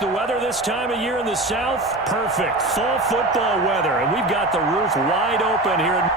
The weather this time of year in the South, perfect. Fall football weather, and we've got the roof wide open here.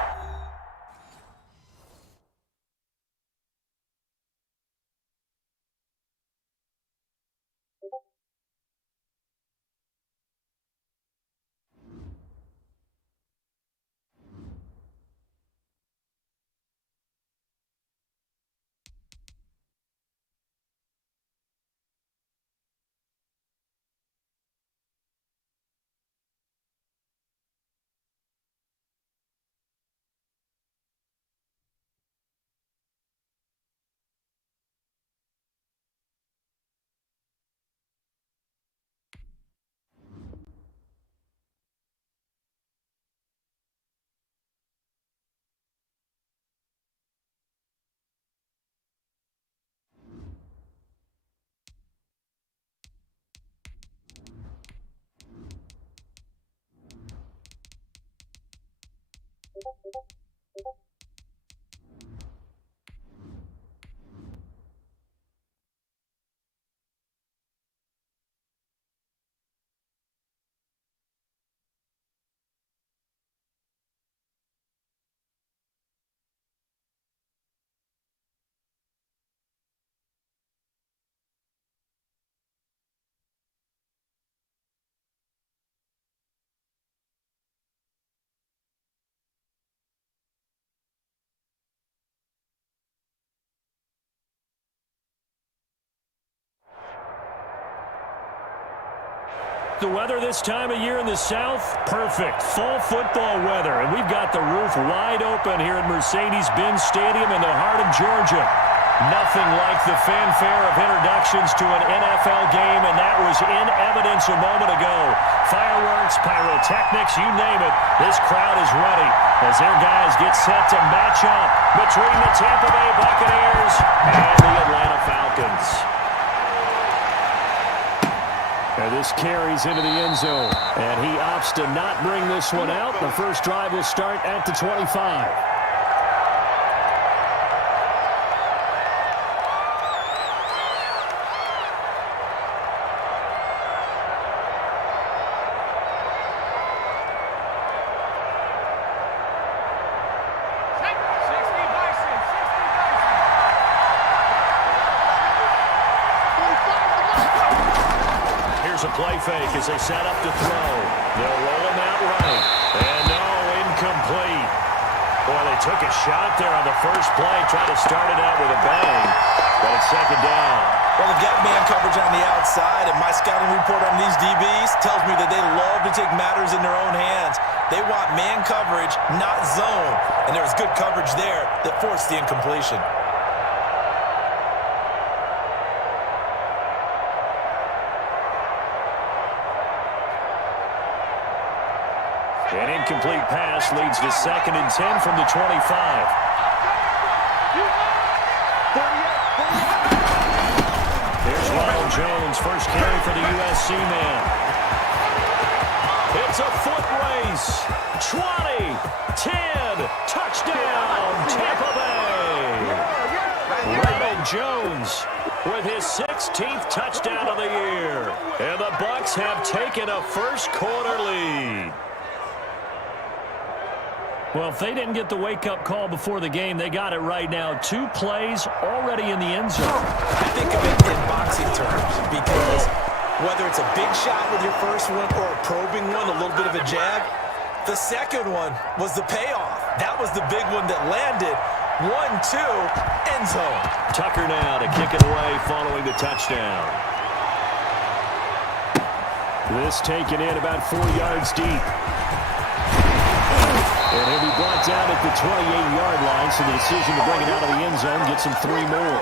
The weather this time of year in the South, perfect. Fall football weather, and we've got the roof wide open here at Mercedes-Benz Stadium in the heart of Georgia. Nothing like the fanfare of introductions to an NFL game, and that was in evidence a moment ago. Fireworks, pyrotechnics, you name it. This crowd is ready as their guys get set to match up between the Tampa Bay Buccaneers and the Atlanta Falcons. And this carries into the end zone. And he opts to not bring this one out. The first drive will start at the 25. A play fake as they set up to throw. They'll roll him out right. And no, incomplete. Boy, they took a shot there on the first play, tried to start it out with a bang, but it's second down. Well, they've got man coverage on the outside, and my scouting report on these DBs tells me that they love to take matters in their own hands. They want man coverage, not zone, and there was good coverage there that forced the incompletion. An incomplete pass leads to 2nd and 10 from the 25. There's Ronald Jones, first carry for the USC man. It's a foot race. 20, 10, touchdown, Tampa Bay. Ronald Jones with his 16th touchdown of the year. And the Bucs have taken a first quarter lead. Well, if they didn't get the wake-up call before the game, they got it right now. 2 plays already in the end zone. I think of it in boxing terms because whether it's a big shot with your first one or a probing one, a little bit of a jab, the second one was the payoff. That was the big one that landed. 1-2, end zone. Tucker now to kick it away following the touchdown. This taken in about 4 yards deep. And he'll be brought down at the 28-yard line, so the decision to bring it out of the end zone gets him 3 more.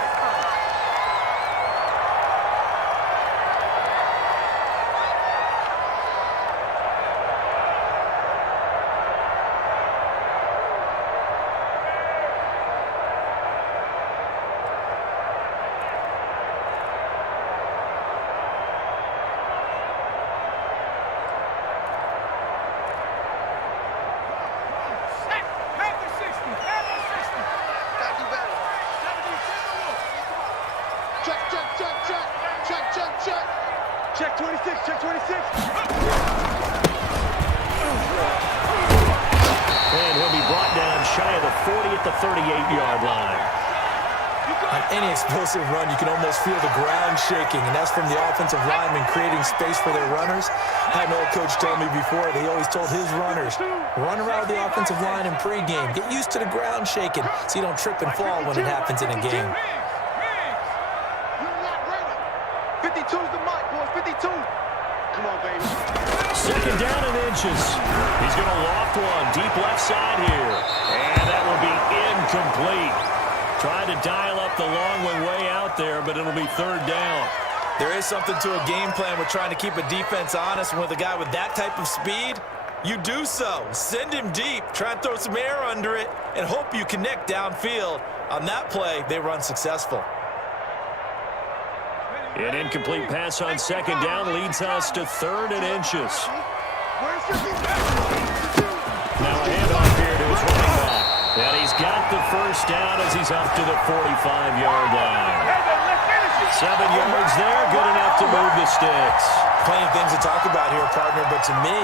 Check 26, check 26. And he'll be brought down shy of the 40 at the 38-yard line. On any explosive run, you can almost feel the ground shaking, and that's from the offensive linemen creating space for their runners. I had an old coach told me before, they always told his runners, run around the offensive line in pregame. Get used to the ground shaking so you don't trip and fall when it happens in a game. 52's the mic, boys, 52. Come on, baby. Second down and inches. He's going to loft one deep left side here. And that will be incomplete. Trying to dial up the long one way out there, but it'll be third down. There is something to a game plan with trying to keep a defense honest. And with a guy with that type of speed, you do so. Send him deep. Try and throw some air under it and hope you connect downfield. On that play, they run successful. An incomplete pass on second down leads us to third and inches. Now a handoff here to his running back. And he's got the first down as he's up to the 45-yard line. 7 yards there, good enough to move the sticks. Plenty of things to talk about here, partner, but to me,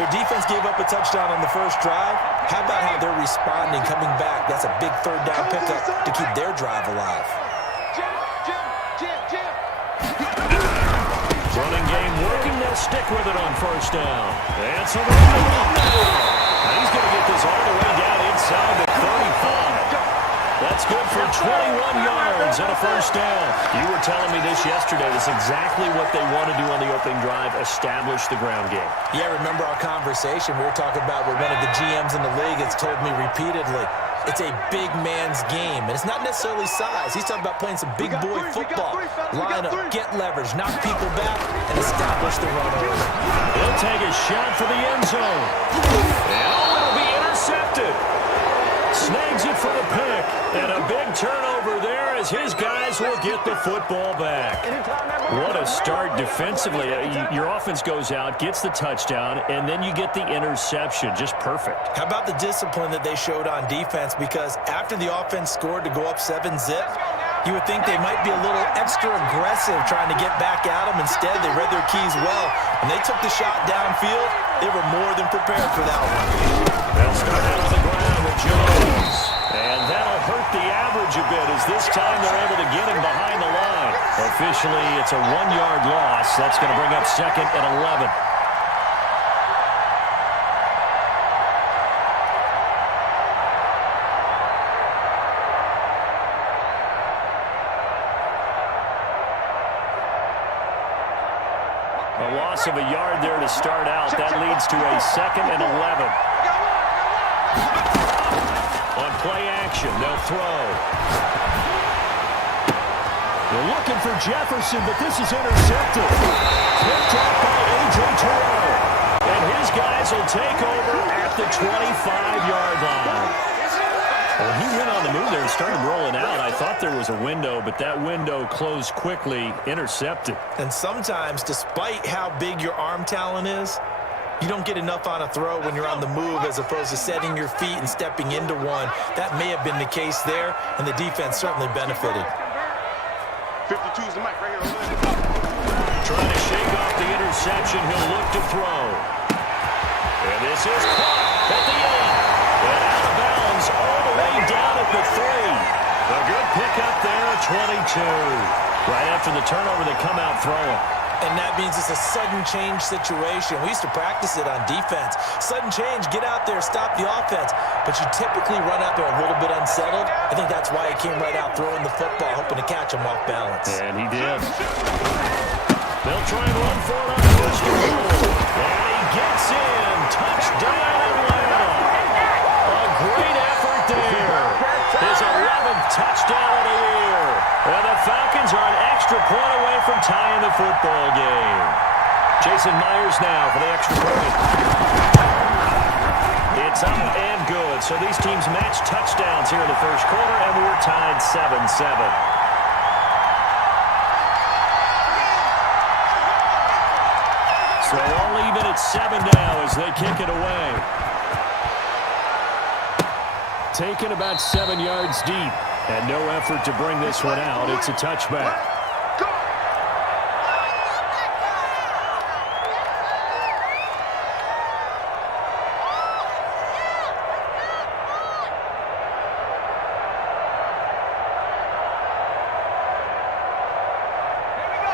their defense gave up a touchdown on the first drive. How about how they're responding, coming back? That's a big third down pickup to keep their drive alive. Running game working, they'll stick with it on first down. And so they're going to run now. And he's going to get this all the way down inside the 35. That's good for 21 yards and a first down. You were telling me this yesterday. That's exactly what they want to do on the opening drive, establish the ground game. Yeah, remember our conversation. We were talking about what one of the GMs in the league has told me repeatedly. It's a big man's game, and it's not necessarily size. He's talking about playing some big boy football. Line up, get leverage, knock people back, and establish the run early. He'll take a shot for the end zone. And it'll be intercepted. Snags it for the pick. And a big turnover there as his guys will get the football back. What a start defensively. Your offense goes out, gets the touchdown, and then you get the interception. Just perfect. How about the discipline that they showed on defense? Because after the offense scored to go up 7-0, you would think they might be a little extra aggressive trying to get back at them. Instead, they read their keys well. When they took the shot downfield, they were more than prepared for that one. They'll start out on the ground with Jones. And that'll hurt the average a bit as this time they're able to get him behind the line. Officially, it's a 1-yard loss. That's going to bring up second and 11. A loss of a yard there to start out. That leads to a second and 11. On play action, they'll throw. They're looking for Jefferson, but this is intercepted. Picked up by A.J. Terrell. And his guys will take over at the 25-yard line. Well, he went on the move there and started rolling out. I thought there was a window, but that window closed quickly, intercepted. And sometimes, despite how big your arm talent is, you don't get enough on a throw when you're on the move as opposed to setting your feet and stepping into one. That may have been the case there, and the defense certainly benefited. 52's the mic right here. Trying to shake off the interception. He'll look to throw. And this is caught at the end. And out of bounds all the way down at the 3. A good pickup there at 22. Right after the turnover, they come out throwing. And that means it's a sudden change situation. We used to practice it on defense. Sudden change, get out there, stop the offense. But you typically run out there a little bit unsettled. I think that's why he came right out throwing the football, hoping to catch him off balance. And he did. They'll try and run for it on first and goal. And he gets in. Touchdown, Atlanta. A great effort there. His 11th touchdown of the year. And the Falcons are an extra point away from tying the football game. Jason Myers now for the extra point. It's up and good. So these teams match touchdowns here in the first quarter, and we're tied 7-7. So all even at 7 now as they kick it away. Taken about 7 yards deep. And no effort to bring this one out. It's a touchback.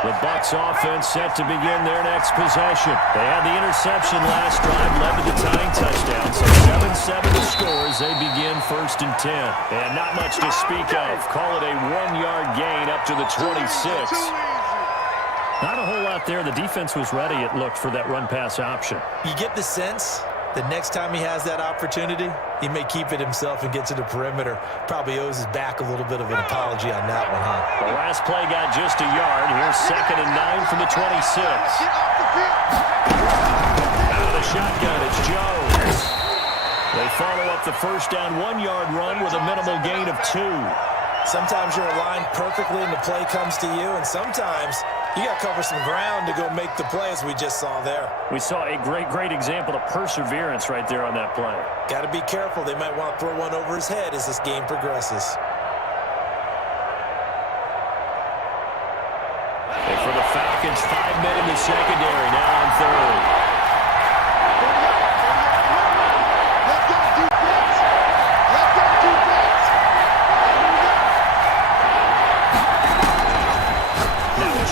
The Bucs offense set to begin their next possession. They had the interception last drive, led to the tying touchdown. So 7-7 to score as they begin 1st and 10. And not much to speak of. Call it a 1-yard gain up to the 26. Not a whole lot there. The defense was ready, it looked, for that run-pass option. You get the sense that next time he has that opportunity, he may keep it himself and get to the perimeter. Probably owes his back a little bit of an apology on that one, huh? The last play got just a yard. Here's 2nd and 9 from the 26. Out of the shotgun, it's Jones. They follow up the first down 1-yard run with a minimal gain of 2. Sometimes you're aligned perfectly and the play comes to you, and sometimes you got to cover some ground to go make the play, as we just saw there. We saw a great example of perseverance right there on that play. Got to be careful. They might want to throw one over his head as this game progresses. And for the Falcons, 5 men in the secondary, now on 3rd.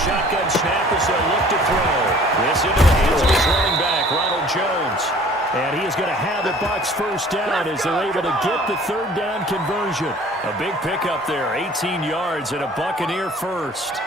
Shotgun snap as they look to throw. This into the hands of his running back, Ronald Jones. And he is going to have the Bucs first down as they're able to get the 3rd down conversion. A big pickup there, 18 yards and a Buccaneer first.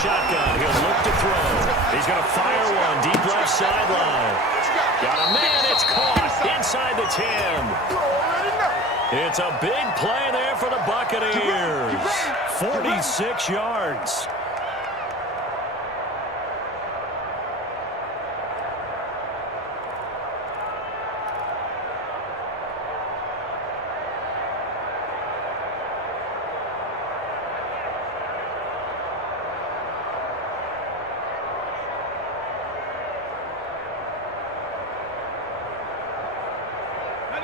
Shotgun, he'll look to throw. He's going to fire one deep left sideline. Got a man, it's caught inside the 10. It's a big play there for the Buccaneers. 46 yards.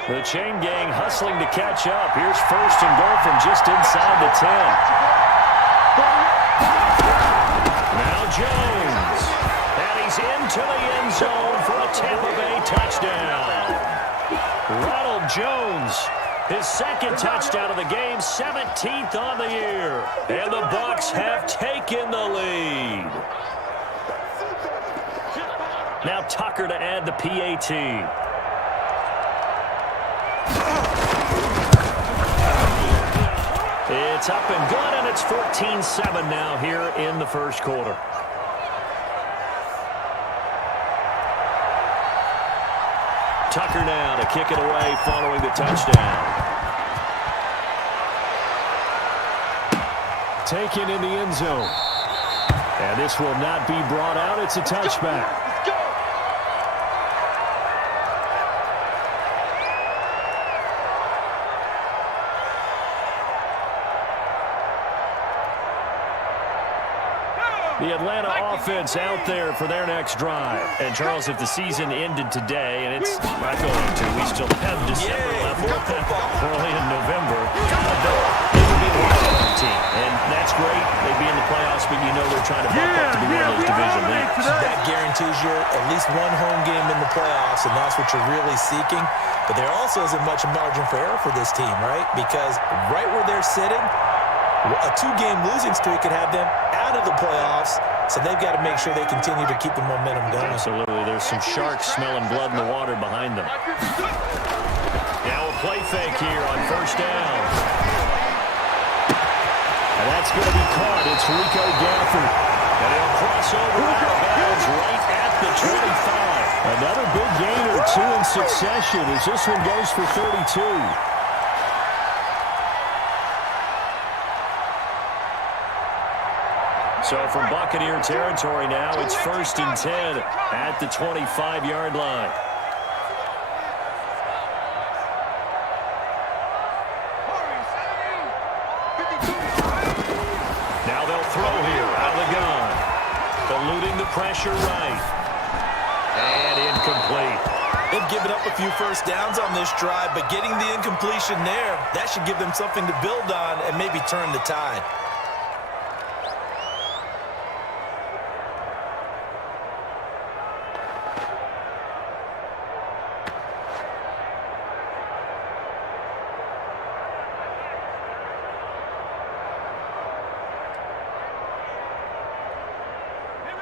The chain gang hustling to catch up. Here's 1st and goal from just inside the 10. Now Jones. And he's into the end zone for a Tampa Bay touchdown. Ronald Jones, his 2nd touchdown of the game, 17th on the year. And the Bucs have taken the lead. Now Tucker to add the PAT. It's up and good, and it's 14-7 now here in the 1st quarter. Tucker now to kick it away following the touchdown. Taken in the end zone. And this will not be brought out. It's a touchback. The Atlanta offense out there for their next drive. And, Charles, if the season ended today, and it's not going to, we still have December left, early in November, they would be a wild team. And that's great. They'd be in the playoffs, but you know they're trying to bump up to be one of those division leaders. That guarantees you at least one home game in the playoffs, and that's what you're really seeking. But there also isn't much margin for error for this team, right? Because right where they're sitting, a 2-game losing streak could have them out of the playoffs, so they've got to make sure they continue to keep the momentum going. Absolutely. There's some sharks smelling blood in the water behind them. Now a play fake here on 1st down. And that's going to be caught. It's Rico Gafford. And he'll cross over out of bounds right at the 25. Another big gain or 2 in succession as this one goes for 32. So from Buccaneer territory now, it's 1st and 10 at the 25-yard line. Now they'll throw here out of the gun. Eluding the pressure right. And incomplete. They've given up a few first downs on this drive, but getting the incompletion there, that should give them something to build on and maybe turn the tide.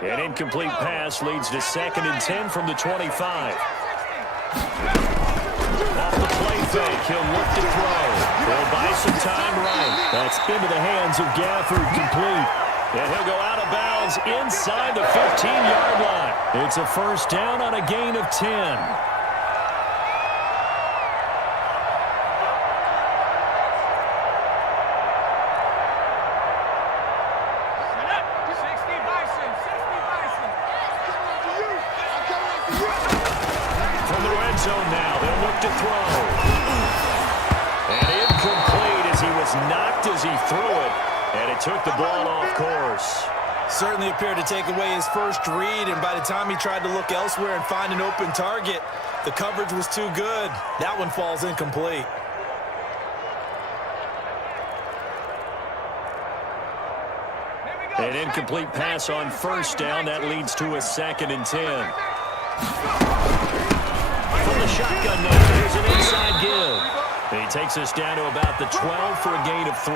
An incomplete pass leads to 2nd and 10 from the 25. Off the play fake, he'll look to throw. He'll buy some time right. That's into the hands of Gafford, complete. And he'll go out of bounds inside the 15-yard line. It's a first down on a gain of 10. Zone now. They'll look to throw. And incomplete as he was knocked as he threw it. And it took the ball off course. Certainly appeared to take away his first read, and by the time he tried to look elsewhere and find an open target, the coverage was too good. That one falls incomplete. An incomplete pass on first down. That leads to a 2nd and 10. From the shotgun now, here's an inside give. And he takes us down to about the 12 for a gain of 3.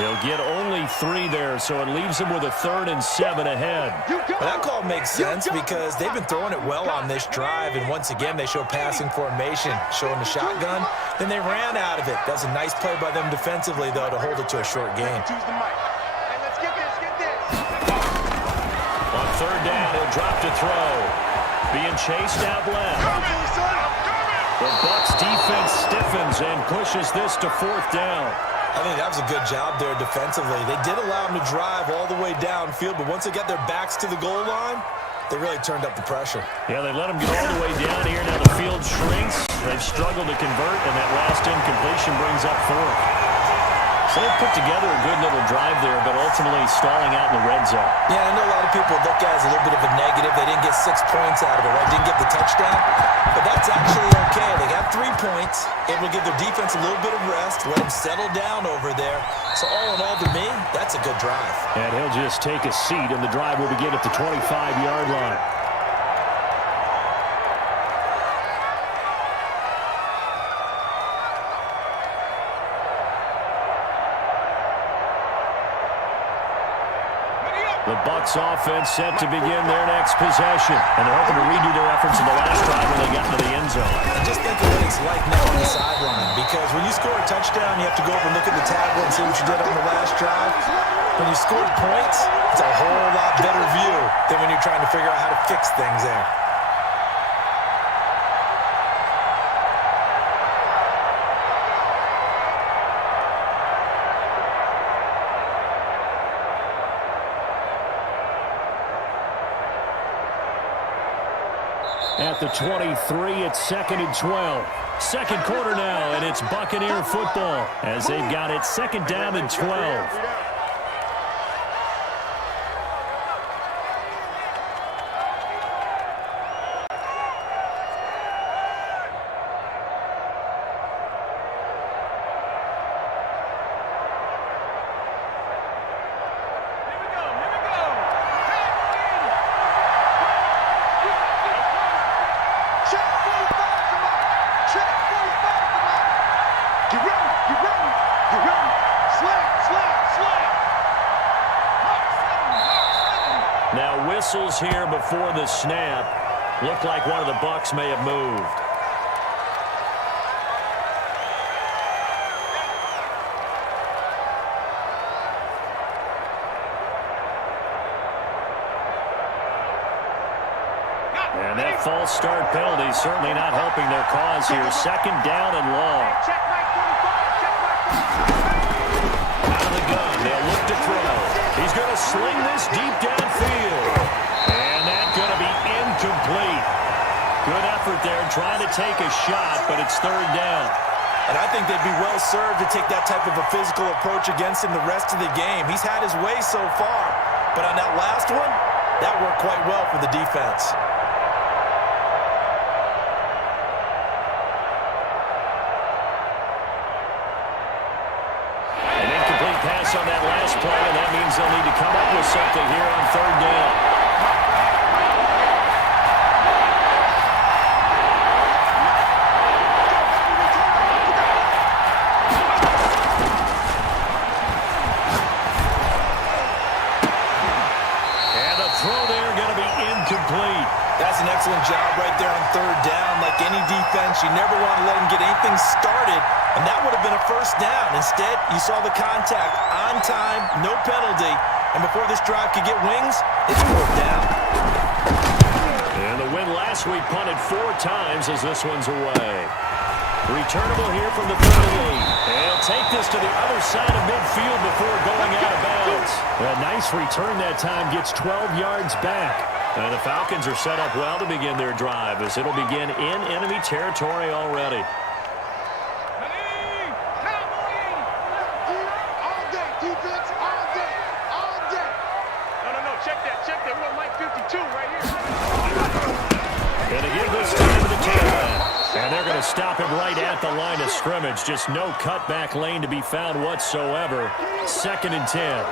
He'll get only 3 there, so it leaves him with a 3rd and 7 ahead. Well, that call makes sense because they've been throwing it well on this drive, and once again they show passing formation, showing the shotgun. Then they ran out of it. That's a nice play by them defensively, though, to hold it to a short gain. On 3rd down, he'll drop to throw. Being chased out left. The Bucs defense stiffens and pushes this to 4th down. I think that was a good job there defensively. They did allow him to drive all the way downfield, but once they got their backs to the goal line, they really turned up the pressure. Yeah, they let him get all the way down here. Now the field shrinks. They've struggled to convert, and that last incompletion brings up 4th. So they put together a good little drive there, but ultimately stalling out in the red zone. Yeah, I know a lot of people look at it as a little bit of a negative. They didn't get 6 points out of it, right? Didn't get the touchdown. But that's actually okay. They got 3 points. It will give their defense a little bit of rest, let them settle down over there. So all in all, to me, that's a good drive. And he'll just take a seat, and the drive will begin at the 25-yard line. The Bucs offense set to begin their next possession. And they're hoping to redo their efforts in the last drive when they got into the end zone. And just think of what it's like now on the sideline. Because when you score a touchdown, you have to go over and look at the tablet and see what you did on the last drive. When you scored points, it's a whole lot better view than when you're trying to figure out how to fix things there. At the 23, it's 2nd and 12. Second quarter now, and it's Buccaneer football as they've got it 2nd down and 12. Now whistles here before the snap. Looked like one of the Bucs may have moved. And that false start penalty certainly not helping their cause here. 2nd down and long. Out of the gun, they'll look to throw. He's going to sling this deep downfield. And that's going to be incomplete. Good effort there trying to take a shot, but it's 3rd down. And I think they'd be well served to take that type of a physical approach against him the rest of the game. He's had his way so far, but on that last one, that worked quite well for the defense. pass play, and that means they'll need to come up with something here on third down. And the throw there going to be incomplete. That's an excellent job right there on third down. Like any defense, you never want to let them get anything started, and that would have been a first down. Instead, you saw the contact on time, no penalty, and before this drive could get wings, it's fourth down. And the win last week punted 4 times as this one's away. Returnable here from the 38. And he'll take this to the other side of midfield before going out of bounds. A nice return that time, gets 12 yards back. And the Falcons are set up well to begin their drive as it'll begin in enemy territory already. All day, defense, all day, all day. No, check that. We're on Mike 52 right here. And to give this time to the tailback. And they're going to stop him right at the line of scrimmage. Just no cutback lane to be found whatsoever. 2nd and 10.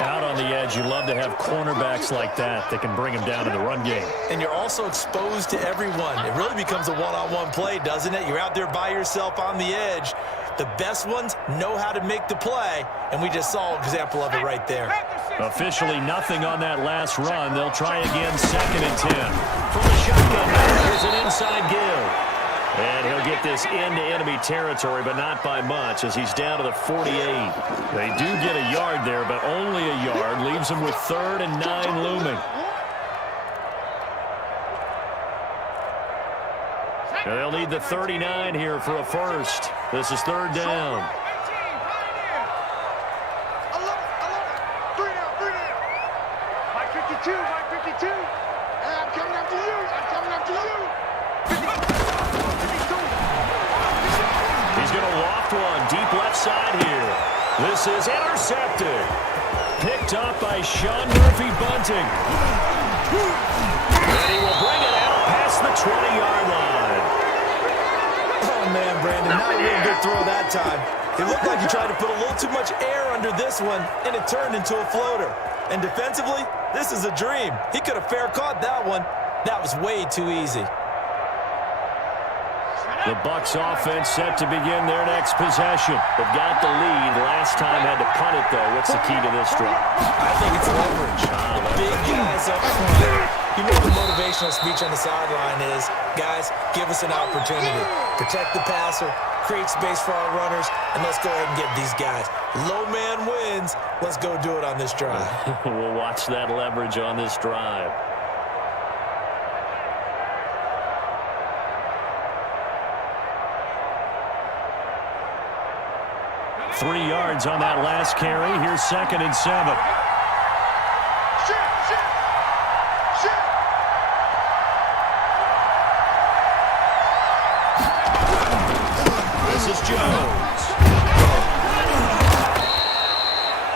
Out on the edge, you love to have cornerbacks like that can bring him down in the run game. And you're also exposed to everyone. It really becomes a one-on-one play, doesn't it? You're out there by yourself on the edge. The best ones know how to make the play, and we just saw an example of it right there. Officially nothing on that last run. They'll try again, 2nd and 10. From the shotgun, here's an inside give. And he'll get this into enemy territory, but not by much as he's down to the 48. They do get a yard there, but only a yard. Leaves him with 3rd and 9 looming. And they'll need the 39 here for a first. This is 3rd down. Mike 52. I'm coming after you. He's going to loft one deep left side here. This is intercepted. Picked up by Sean Murphy-Bunting. And he will bring it out past the 20-yard line. Oh, man, Brandon, not a real good throw that time. It looked like he tried to put a little too much air under this one, and it turned into a floater. And defensively, this is a dream. He could have fair caught that one. That was way too easy. The Bucs offense set to begin their next possession. They've got the lead. Last time had to punt it, though. What's the key to this drive? I think it's leverage. Big guys up front. You know the motivational speech on the sideline is, guys, give us an opportunity. Protect the passer, create space for our runners, and let's go ahead and get these guys. Low man wins. Let's go do it on this drive. We'll watch that leverage on this drive. 3 yards on that last carry. Here's 2nd and 7. This is Jones.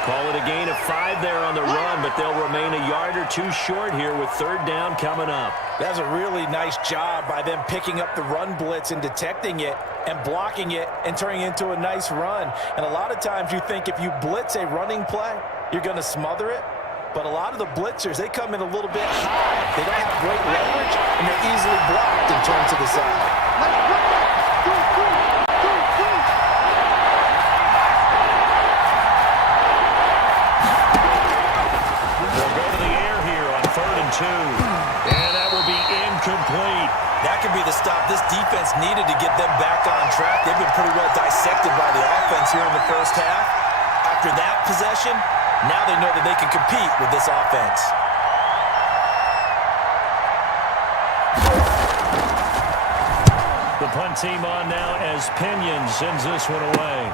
Call it a gain of 5 there on the run, but they'll remain a yard or 2 short here with 3rd down coming up. That's a really nice job by them picking up the run blitz and detecting it and blocking it and turning it into a nice run. And a lot of times you think if you blitz a running play, you're going to smother it. But a lot of the blitzers, they come in a little bit high. They don't have great leverage, and they're easily blocked and turned to the side. And that will be incomplete. That could be the stop this defense needed to get them back on track. They've been pretty well dissected by the offense here in the first half. After that possession, now they know that they can compete with this offense. The punt team on now as Pinion sends this one away.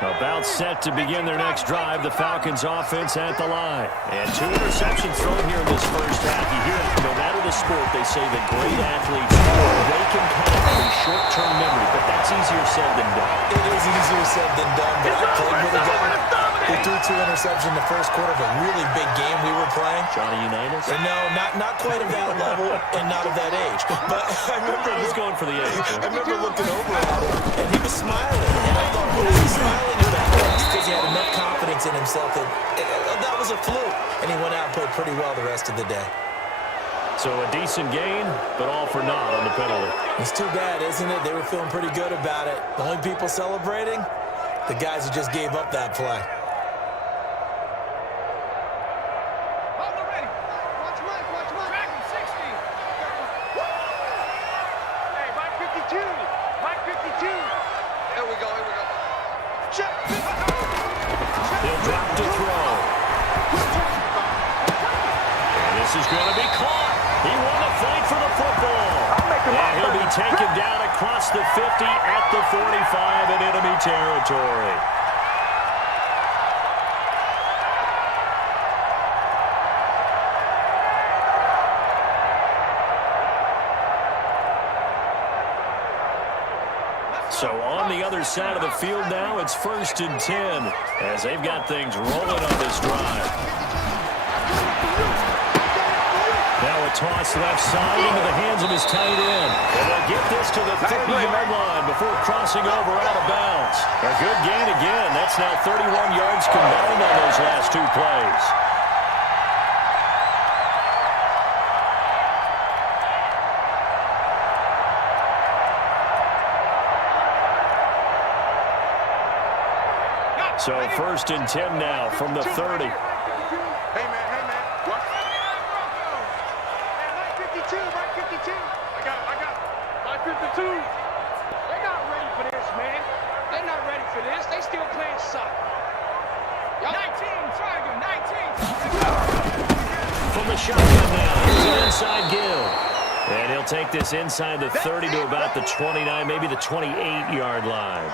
About set to begin their next drive, the Falcons offense at the line. And 2 interceptions thrown here in this first half. You hear it, no matter the sport, they say that great athletes, they can kind of have a short-term memory, but that's easier said than done. It is easier said than done, but I played with a guy who threw 2 interceptions in the first quarter of a really big game we were playing. Johnny Unitas? And no, not quite of that level and not of that age. But I remember He's going for the age. I remember looking over at him, and he was smiling. And I thought, what is he smiling about? Because he had enough confidence in himself that was a fluke. And he went out and played pretty well the rest of the day. So a decent gain, but all for naught on the penalty. It's too bad, isn't it? They were feeling pretty good about it. The only people celebrating, the guys who just gave up that play. He'll drop to throw. And this is going to be caught. He won the fight for the football. And he'll be taken down across the 50 at the 45 in enemy territory. So on the other side of the field now, it's 1st and 10 as they've got things rolling on this drive. Now a toss left side into the hands of his tight end. And they'll get this to the 30-yard line before crossing over out of bounds. A good gain again. That's now 31 yards combined on those last 2 plays. So 1st and 10 now from the 30. Hey, man. What? Hey, 52. I got it. 52. They're not ready for this, man. They're not ready for this. They still playing soccer. 19, Tiger, 19. From the shotgun now, here's an inside give. And he'll take this inside the 30 to about the 29, maybe the 28-yard line.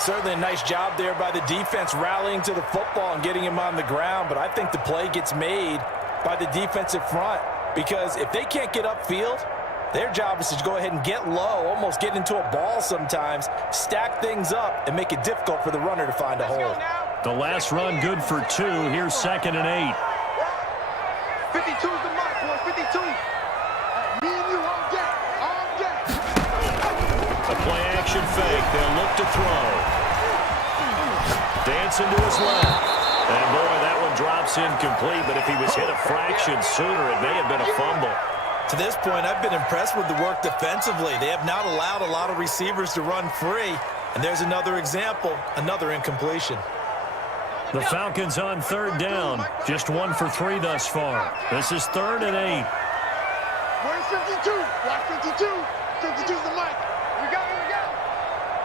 Certainly a nice job there by the defense rallying to the football and getting him on the ground, but I think the play gets made by the defensive front because if they can't get upfield, their job is to go ahead and get low, almost get into a ball sometimes, stack things up, and make it difficult for the runner to find a hole. The last run good for 2. Here's 2nd and 8. 52's the mark, boy. 52. Me and you all day. A play-action fake. They'll look to throw. Dancing to his left. And, boy, that one drops incomplete. But if he was hit a fraction sooner, it may have been a fumble. To this point, I've been impressed with the work defensively. They have not allowed a lot of receivers to run free. And there's another example, another incompletion. The Falcons on 3rd down. Just 1 for 3 thus far. This is 3rd and 8. Where's 52? Watch 52. 52's the mic. Here we go.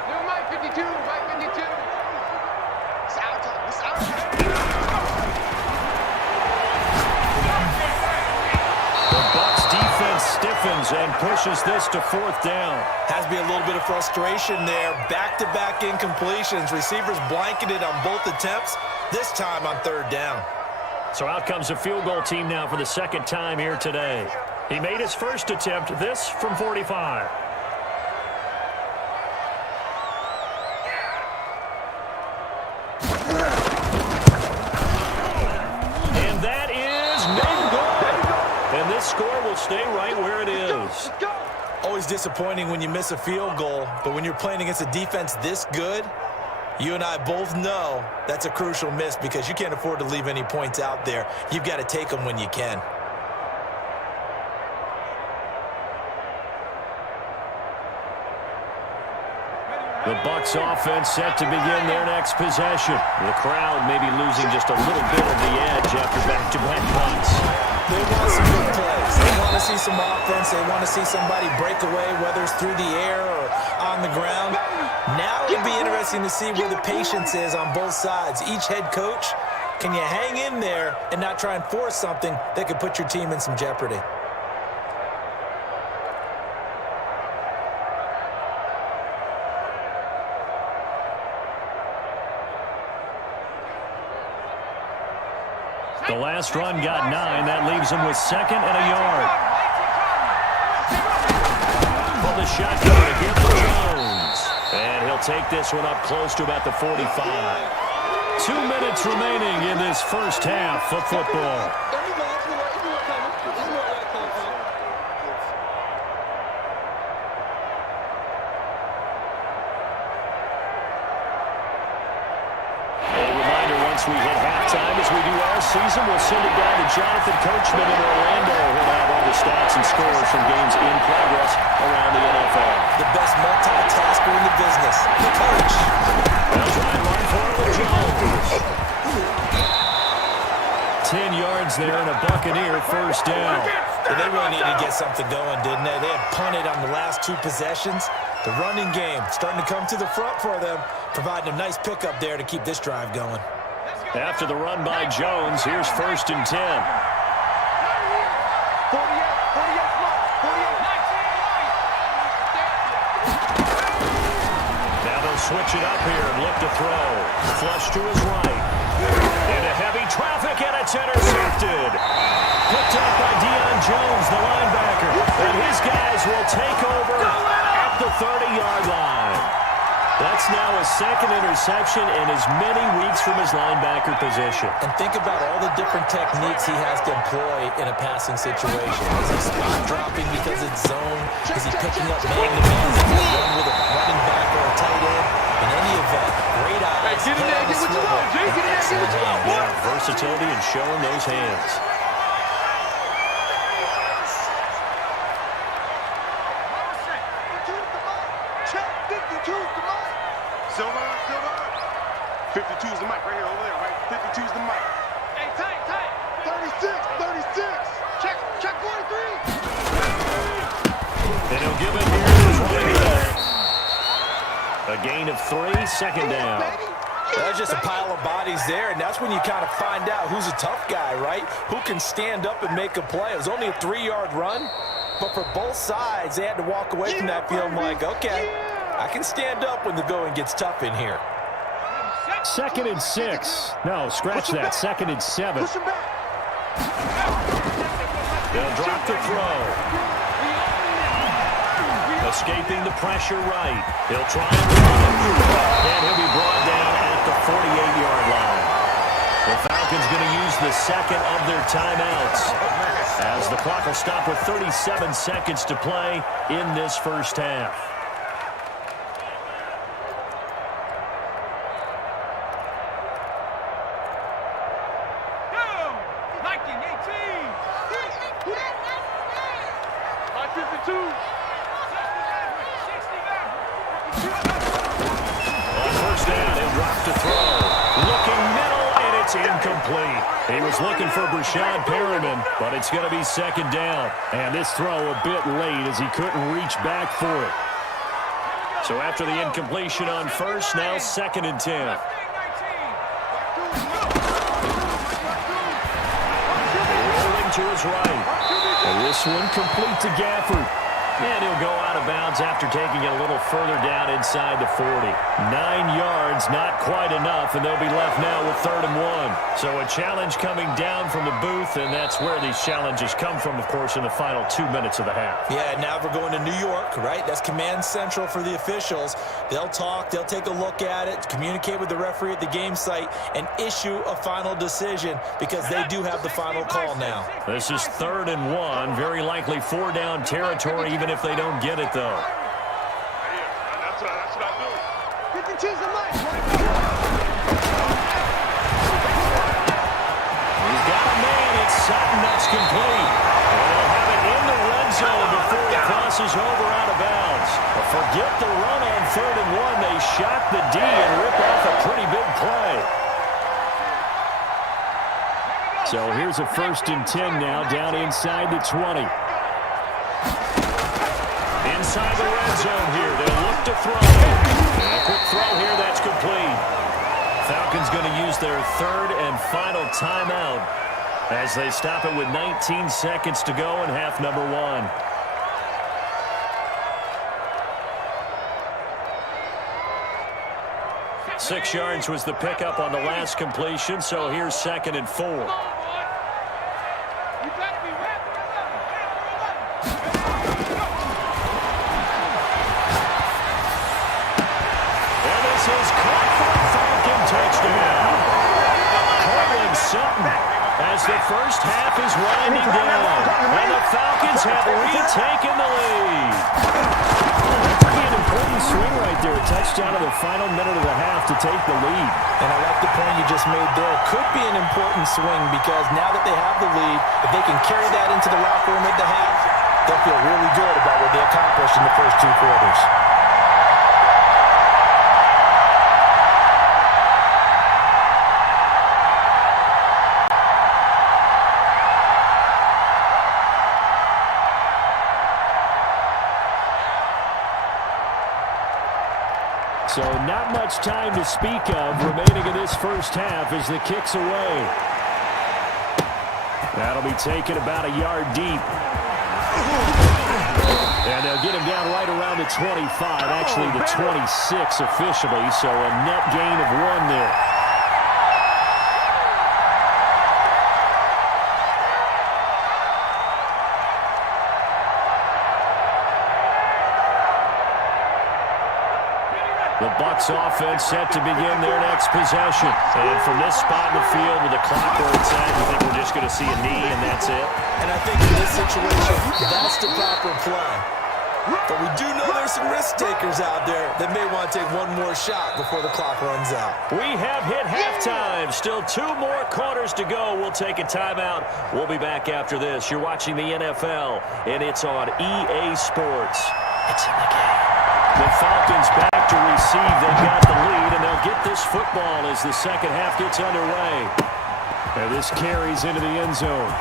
New mic 52. Mic 52. It's our time. It's our time. The Bucs defense stiffens and pushes this to 4th down. Has to be a little bit of frustration there. Back-to-back incompletions. Receivers blanketed on both attempts, this time on 3rd down. So out comes a field goal team now for the 2nd time here today. He made his first attempt, this from 45. And that is no good. And this score will stay right where it is. Always disappointing when you miss a field goal, but when you're playing against a defense this good, you and I both know that's a crucial miss because you can't afford to leave any points out there. You've got to take them when you can. The Bucs offense set to begin their next possession. The crowd may be losing just a little bit of the edge after back-to-back punts. They want some big plays. They want to see some offense. They want to see somebody break away, whether it's through the air or on the ground. Now it'll be interesting to see where the patience is on both sides. Each head coach, can you hang in there and not try and force something that could put your team in some jeopardy? The last run got 9. That leaves him with 2nd and a yard. Pull the shotgun again for Jones. And he'll take this one up close to about the 45. 2 minutes remaining in this first half of football. We hit halftime, as we do all season. We'll send it down to Jonathan Coachman in Orlando. He'll have all the stats and scores from games in progress around the NFL. The best multitasker in the business, the coach. They'll try and run for it with Jones. 10 yards there and a Buccaneer first down. Yeah, they really needed to get something going, didn't they? They had punted on the last 2 possessions. The running game starting to come to the front for them, providing a nice pickup there to keep this drive going. After the run by Jones, here's 1st and 10. Now they'll switch it up here and look to throw. Flush to his right. Into heavy traffic, and it's intercepted. Picked up by Deion Jones, the linebacker. And his guys will take over at the 30-yard line. That's now a 2nd interception in as many weeks from his linebacker position. And think about all the different techniques he has to employ in a passing situation. Is he spot dropping because it's zone? Is he picking up man-to-man? Is he run with a running back or a tight end? In any event, great eyes. Get in there and get what you want, Jay. Get in there and get what you want. Yeah, versatility and showing those hands. Silver. 52 is the mic right here, over there, right? 52 is the mic. Hey, tight. 36. Check 43. And he'll give it here to his running back. A gain of 3, 2nd down. That's just a pile of bodies there, and that's when you kind of find out who's a tough guy, right? Who can stand up and make a play. It was only a 3-yard run, but for both sides, they had to walk away from that feeling like, okay, I can stand up when the going gets tough in here. 2nd and 6. No, scratch that. 2nd and 7. They'll drop the throw. Escaping the pressure right. He'll try and run. And he'll be brought down at the 48-yard line. The Falcons going to use the 2nd of their timeouts, as the clock will stop with 37 seconds to play in this first half. Incomplete. He was looking for Brashad Perriman, but it's going to be 2nd down. And this throw a bit late as he couldn't reach back for it. So after the incompletion on 1st, now 2nd and 10. Rolling to his right. And this one complete to Gafford. And he'll go out of bounds after taking it a little further down inside the 40. 9 yards, not quite enough, and they'll be left now with 3rd and 1. So a challenge coming down from the booth, and that's where these challenges come from, of course, in the final 2 minutes of the half. Yeah, now we're going to New York, right? That's command central for the officials. They'll talk, they'll take a look at it, communicate with the referee at the game site, and issue a final decision because they do have the final call now. This is 3rd and 1, very likely 4-down territory, even if they don't get it, though. That's what I do. 52's the mic. He's got a man. It's Sutton. That's complete. And they'll have it in the red zone before it crosses over out of bounds. But forget the run on 3rd and 1. They shot the D and rip off a pretty big play. So here's a 1st and 10 now, down inside the 20. Inside the red zone here. They'll look to throw. And a quick throw here. That's complete. Falcons going to use their 3rd and final timeout as they stop it with 19 seconds to go in half number 1. Six yards was the pickup on the last completion, so here's 2nd and 4. is caught for a Falcon touchdown. Cortland Sutton as the first half is winding down. And the Falcons have retaken the lead. That could be an important swing right there. A touchdown in the final minute of the half to take the lead. And I like the point you just made there. Could be an important swing because now that they have the lead, if they can carry that into the locker room at the half, they'll feel really good about what they accomplished in the first 2 quarters. So not much time to speak of remaining in this first half as the kick's away. That'll be taken about a yard deep. And they'll get him down right around the 25, actually the 26 officially, so a net gain of 1 there. The Bucs offense set to begin their next possession. And from this spot in the field with the clock where it's at, you think we're just going to see a knee and that's it? And I think in this situation, that's the proper play. But we do know there's some risk takers out there that may want to take one more shot before the clock runs out. We have hit halftime. Still 2 more quarters to go. We'll take a timeout. We'll be back after this. You're watching the NFL, and it's on EA Sports. It's in the game. The Falcons back to receive. They've got the lead, and they'll get this football as the second half gets underway. And this carries into the end zone.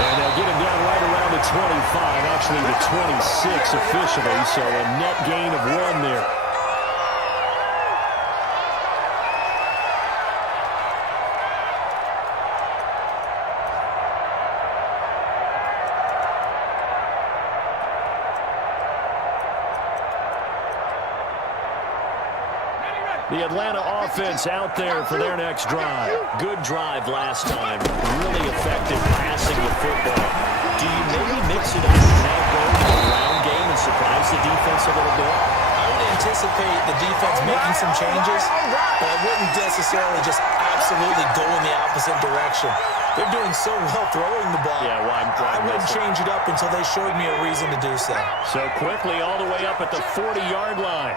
And they'll get him down right around the 25, actually the 26 officially, so a net gain of 1 there. The Atlanta offense out there for their next drive. Good drive last time. Really effective passing the football. Do you maybe mix it up and now go to the ground game and surprise the defense a little bit? I would anticipate the defense making some changes, but I wouldn't necessarily just absolutely go in the opposite direction. They're doing so well throwing the ball. Yeah, well, I wouldn't change it up until they showed me a reason to do so. So quickly all the way up at the 40-yard line.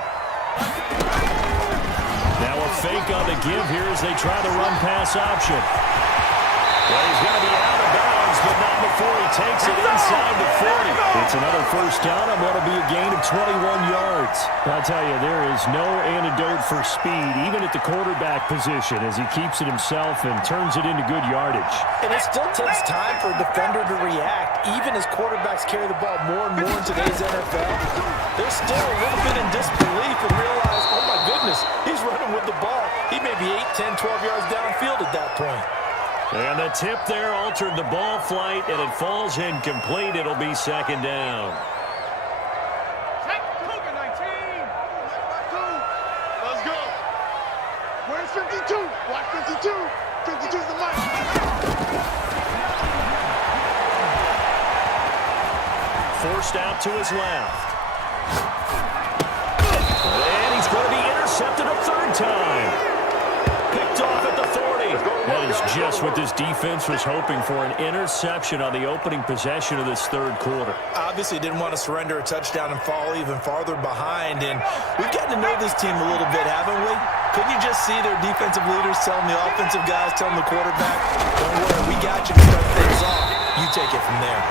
Now a fake on the give here as they try the run-pass option. Well, he's going to be out of bounds, but not before he takes it inside the 40. It's another first down on what will be a gain of 21 yards. I'll tell you, there is no antidote for speed, even at the quarterback position, as he keeps it himself and turns it into good yardage. And it still takes time for a defender to react, even as quarterbacks carry the ball more and more in today's NFL. They're still a little bit in disbelief and realize, oh my goodness, he's running with the ball. He may be 8, 10, 12 yards downfield at that point. And the tip there altered the ball flight, and it falls incomplete. It'll be second down. Cougar 19. Let's go. Where's 52? Watch 52. 52's the mic. Forced out to his left. And he's going to be intercepted a 3rd time. Picked off at the 40. That is just what this defense was hoping for, an interception on the opening possession of this 3rd quarter. Obviously didn't want to surrender a touchdown and fall even farther behind, and we've gotten to know this team a little bit, haven't we? Couldn't you just see their defensive leaders telling the offensive guys, telling the quarterback, don't worry, we got you to start things off. You take it from there.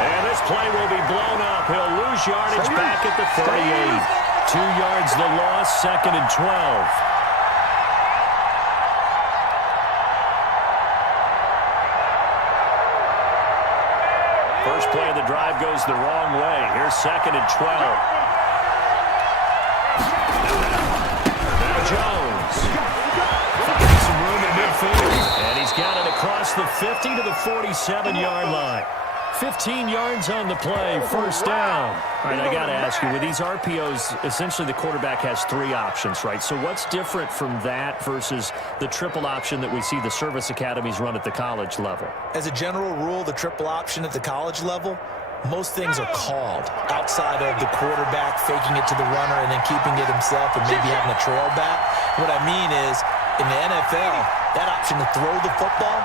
And this play will be blown up. He'll lose yardage back at the 38. 2 yards the loss, 2nd and 12. First play of the drive goes the wrong way. Here's 2nd and 12. Now Jones. Finding some room in midfield. And he's got it across the 50 to the 47-yard line. 15 yards on the play, first down. All right, I got to ask you, with these RPOs, essentially the quarterback has 3 options, right? So what's different from that versus the triple option that we see the service academies run at the college level? As a general rule, the triple option at the college level, most things are called outside of the quarterback faking it to the runner and then keeping it himself and maybe having a trail back. What I mean is, in the NFL, that option to throw the football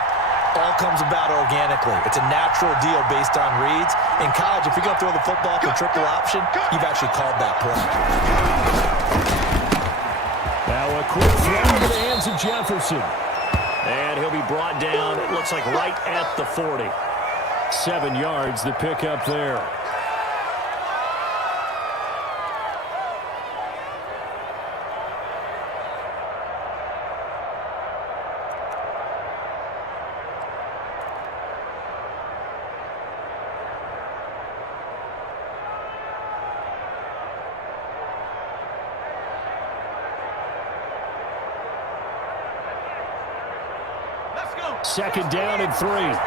all comes about organically. It's a natural deal based on reads. In college, if you're going to throw the football for triple option, you've actually called that play. Now a quick throw into the hands of Jefferson. And he'll be brought down, it looks like right at the 40. 7 yards, the pickup there. Second down and 3. And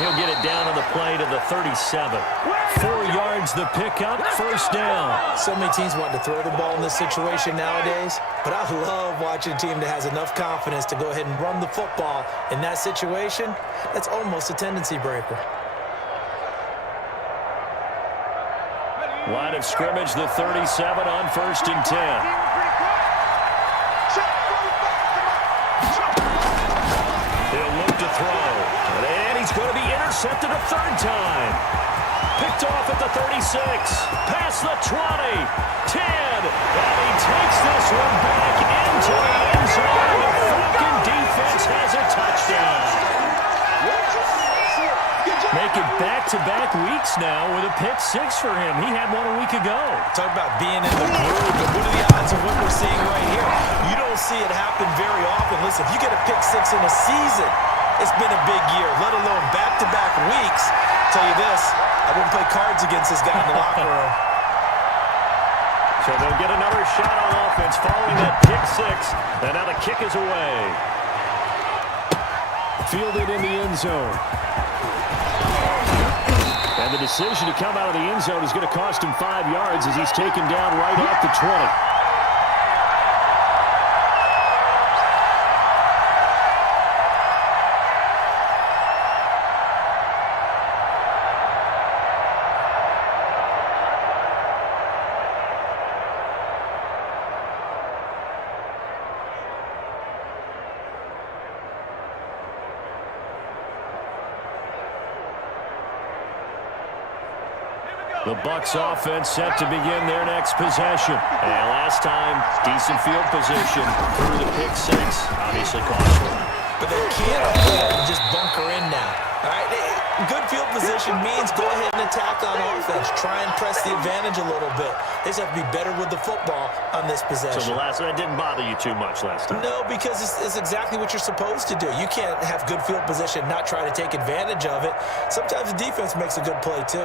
he'll get it down on the play to the 37. 4 yards the pickup, first down. So many teams want to throw the ball in this situation nowadays, but I love watching a team that has enough confidence to go ahead and run the football in that situation. That's almost a tendency breaker. Line of scrimmage, the 37 on 1st and 10. He'll look to throw. And he's going to be intercepted a third time. Picked off at the 36. Past the 20. 10. And he takes this one back into the end zone. The Falcon defense has a touchdown. Making back-to-back weeks now with a pick 6 for him. He had one a week ago. Talk about being in the groove, but what are the odds of what we're seeing right here? You don't see it happen very often. Listen, if you get a pick 6 in a season, it's been a big year, let alone back-to-back weeks. I'll tell you this, I wouldn't play cards against this guy in the locker room. So they'll get another shot on offense following that pick 6. And now the kick is away. Fielded in the end zone. And the decision to come out of the end zone is going to cost him 5 yards as he's taken down right at the 20. The Bucs offense set to begin their next possession. And last time, decent field position through the pick 6. Obviously costly. But they can't afford to just bunker in now. All right, good field position means go ahead and attack on offense. Try and press the advantage a little bit. They just have to be better with the football on this possession. So that didn't bother you too much last time? No, because it's exactly what you're supposed to do. You can't have good field position, not try to take advantage of it. Sometimes the defense makes a good play too.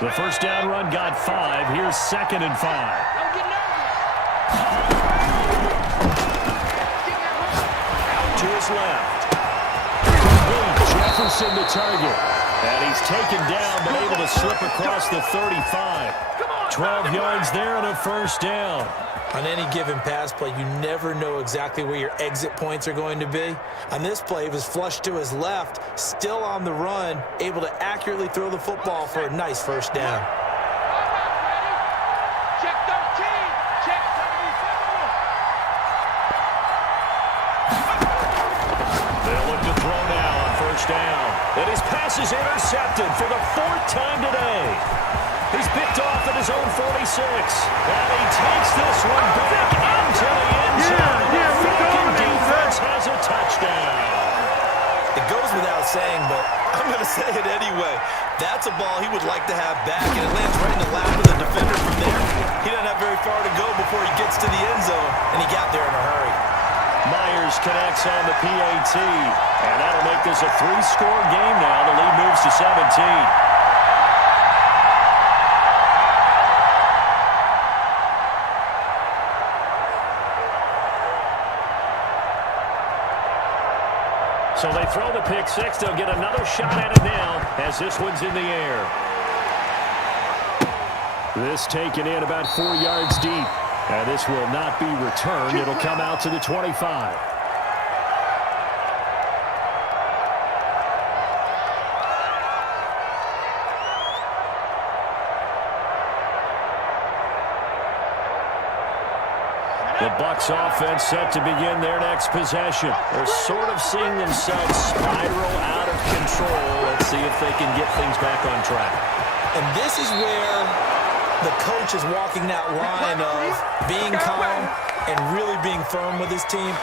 The first down run got 5. Here's 2nd and 5. Out to his left. Jefferson the target. And he's taken down, but able to slip across the 35. 12 yards there and a first down. On any given pass play, you never know exactly where your exit points are going to be. On this play, he was flushed to his left, still on the run, able to accurately throw the football for a nice first down. Check 13. Check 77. They'll look to throw now on first down. And his pass is intercepted for the 4th time today. He's picked off at his own 46. And he takes this one back into the end zone. The Falcon defense has a touchdown. It goes without saying, but I'm going to say it anyway. That's a ball he would like to have back, and it lands right in the lap of the defender from there. He doesn't have very far to go before he gets to the end zone, and he got there in a hurry. Myers connects on the PAT. And that'll make this a 3-score game now. The lead moves to 17. So they throw the pick 6. They'll get another shot at it now as this one's in the air. This taken in about 4 yards deep. And this will not be returned. It'll come out to the 25. The Bucs offense set to begin their next possession. They're sort of seeing themselves spiral out of control. Let's see if they can get things back on track. And this is where the coach is walking that line of being calm and really being firm with his team.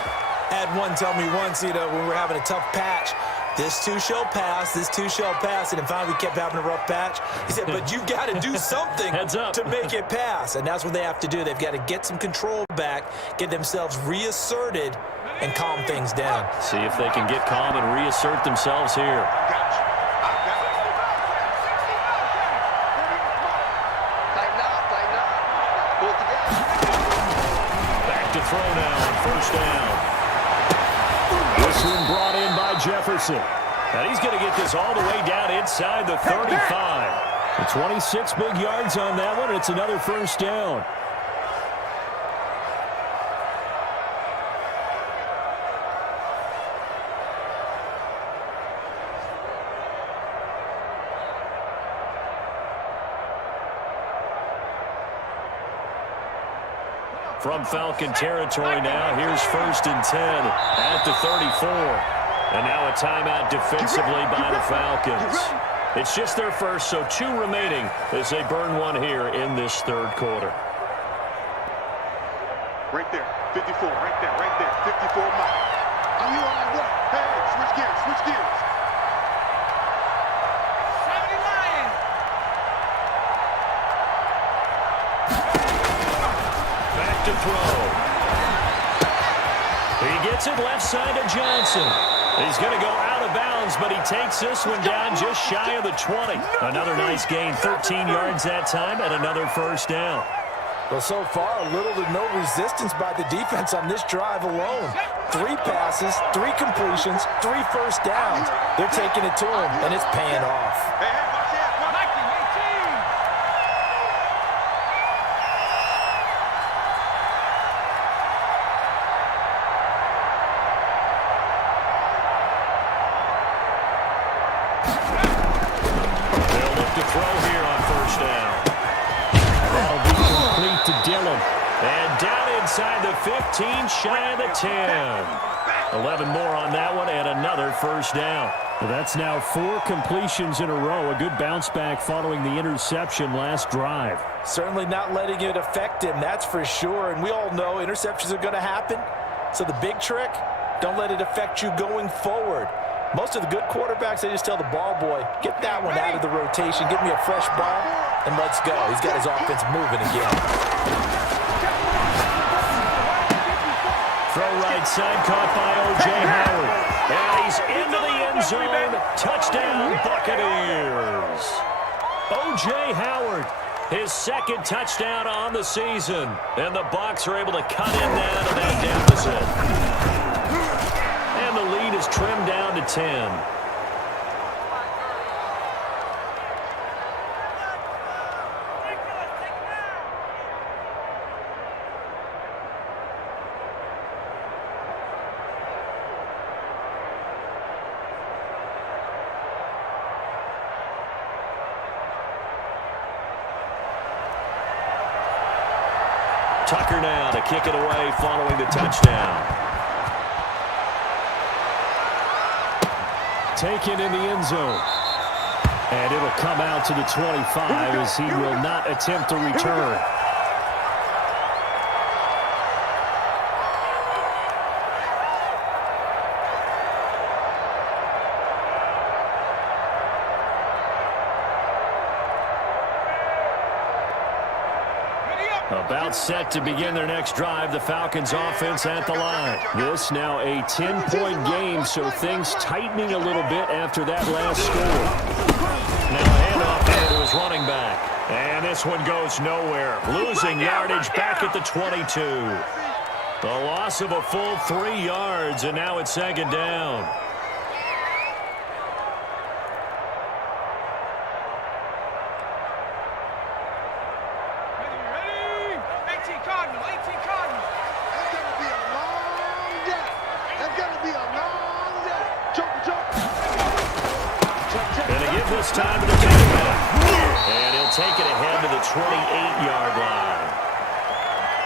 I had one tell me once, when we were having a tough patch, this too shall pass, this too shall pass. And then finally we kept having a rough patch. He said, but you've got to do something to make it pass. And that's what they have to do. They've got to get some control back, get themselves reasserted, and calm things down. See if they can get calm and reassert themselves here. Back to throw now on first down. This one brought in by Jefferson. And he's going to get this all the way down inside the 35. The 26 big yards on that one. It's another first down. From Falcon territory now, here's 1st and 10 at the 34. And now a timeout defensively by the Falcons. It's just their first, so 2 remaining as they burn one here in this third quarter. Right there, 54, right there, 54 miles. Are you on what? Hey, switch gears. To throw. He gets it left side to Johnson. He's going to go out of bounds, but he takes this one down just shy of the 20. Another nice gain, 13 yards that time, and another first down. Well, so far, little to no resistance by the defense on this drive alone. 3 passes, 3 completions, 3 first downs. They're taking it to him, and it's paying off. And down inside the 15, shy of the 10. 11 more on that one and another first down. Well, that's now 4 completions in a row. A good bounce back following the interception last drive. Certainly not letting it affect him, that's for sure. And we all know interceptions are going to happen. So the big trick, don't let it affect you going forward. Most of the good quarterbacks, they just tell the ball boy, get that one out of the rotation, give me a fresh ball, and let's go. He's got his offense moving again. Throw right side, caught by O.J. Howard. And he's into the end zone. Touchdown, Buccaneers. O.J. Howard, his 2nd touchdown on the season. And the Bucs are able to cut him down to that deficit. And the lead is trimmed down to 10. Tucker now to kick it away following the touchdown. Taken in the end zone. And it'll come out to the 25 as he will not attempt to return. About set to begin their next drive. The Falcons offense at the line. This now a 10-point game, so things tightening a little bit after that last score. Now a handoff there to his running back. And this one goes nowhere. Losing yardage back at the 22. The loss of a full 3 yards, and now it's 2nd down. this time to the takeback. And he'll take it ahead to the 28-yard line.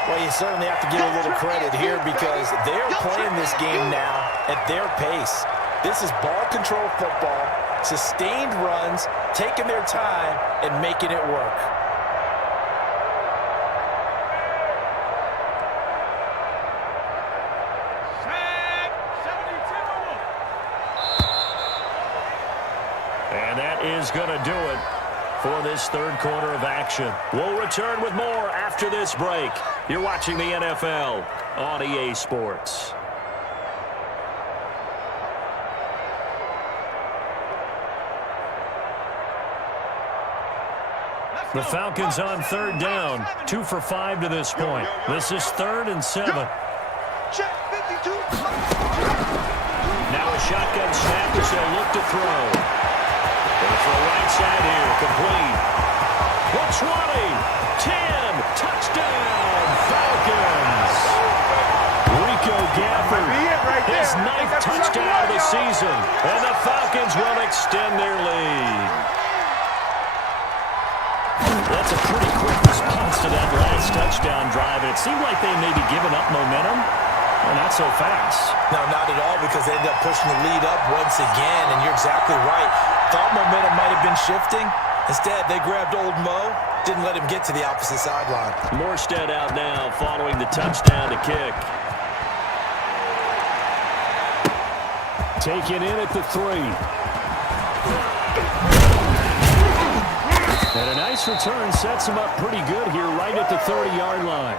Well, you certainly have to give a little credit here because they're playing this game now at their pace. This is ball control football, sustained runs, taking their time, and making it work. And that is going to do it for this third quarter of action. We'll return with more after this break. You're watching the NFL on EA Sports. The Falcons on third down, 2 for 5 to this point. This is 3rd and 7. Now a shotgun snap as they'll look to throw. Going for the right side here, complete. The 20, 10, touchdown, Falcons. Rico Gafford, his 9th touchdown of the season, and the Falcons will extend their lead. That's a pretty quick response to that last touchdown drive, and it seemed like they may be giving up momentum. Well, not so fast. No, not at all, because they ended up pushing the lead up once again, and you're exactly right. Thought momentum might have been shifting. Instead, they grabbed old Mo, didn't let him get to the opposite sideline. Morstead out now following the touchdown to kick. Taken in at the 3. And a nice return sets him up pretty good here right at the 30-yard line.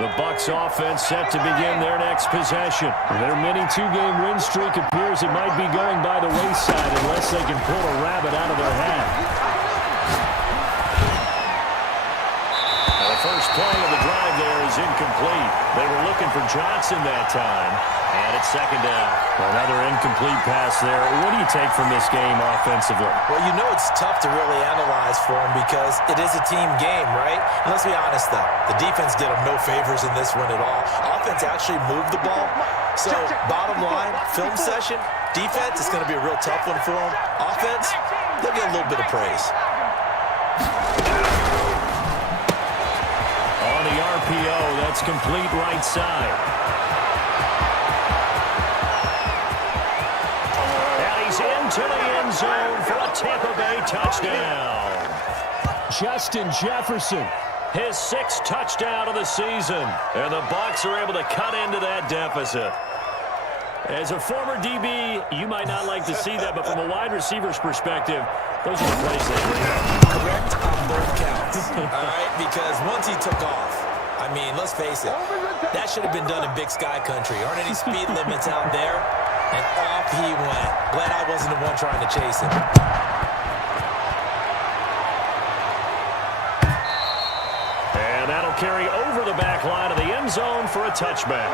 The Bucs offense set to begin their next possession. Their mini 2-game win streak appears it might be going by the wayside unless they can pull a rabbit out of their hat. The first play of the drive there is incomplete. They were looking for Johnson that time, and it's 2nd down. Another incomplete pass there. What do you take from this game offensively? Well, you know it's tough to really analyze for them because it is a team game, right? And let's be honest, though. The defense did them no favors in this one at all. Offense actually moved the ball. So, bottom line, film session, defense is going to be a real tough one for them. Offense, they'll get a little bit of praise. On the RPO, that's complete right side. And he's into the end zone for a Tampa Bay touchdown. Justin Jefferson, his 6th touchdown of the season. And the Bucs are able to cut into that deficit. As a former DB, you might not like to see that, but from a wide receiver's perspective, those are the plays they bring up. Correct on both counts. All right, because once he took off, I mean, let's face it, that should have been done in Big Sky Country. Aren't any speed limits out there? And off he went. Glad I wasn't the one trying to chase him. And that'll carry over the back line of the end zone for a touchback.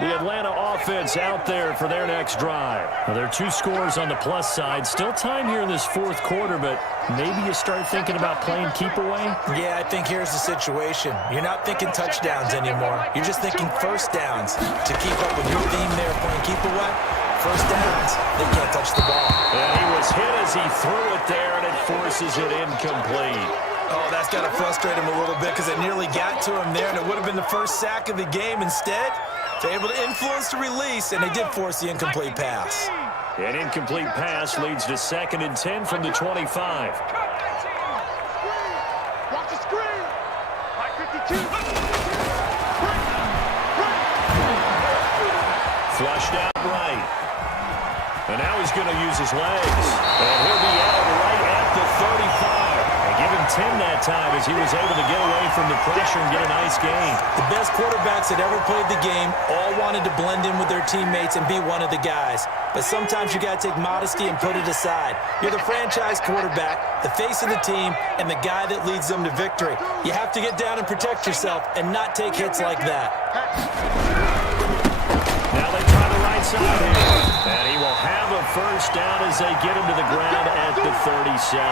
The Atlanta offense out there for their next drive. Now, there are 2 scores on the plus side. Still time here in this 4th quarter, but maybe you start thinking about playing keep away? Yeah, I think here's the situation. You're not thinking touchdowns anymore. You're just thinking first downs. To keep up with your theme there playing keep away, first downs, they can't touch the ball. And he was hit as he threw it there, and it forces it incomplete. Oh, that's got to frustrate him a little bit because it nearly got to him there, and it would have been the first sack of the game. Instead, they're able to influence the release, and they did force the incomplete pass. An incomplete pass leads to 2nd and 10 from the 25. Watch the screen. 52. Flushed out right. And now he's going to use his legs. And he'll be out right at the 35. And give him 10 that time as he was able to get away from the pressure and get a nice gain. The best quarterbacks that ever played the game all want wanted to blend in with their teammates and be one of the guys. But sometimes you got to take modesty and put it aside. You're the franchise quarterback, the face of the team, and the guy that leads them to victory. You have to get down and protect yourself and not take hits like that. Now they try the right side here. And he will have a first down as they get him to the ground at the 37.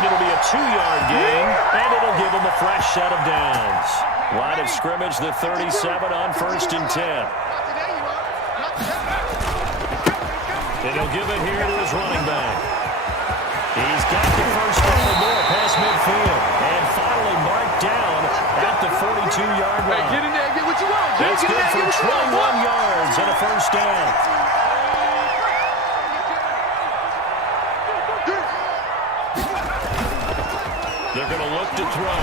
It'll be a 2-yard gain, and it'll give him a fresh set of downs. Line of scrimmage, the 37 on 1st and 10. And he'll give it here to his running back. He's got the first down and more past midfield. And finally marked down at the 42-yard line. Get in there, get what you want. That's good for 21 yards and a first down. They're going to look to throw.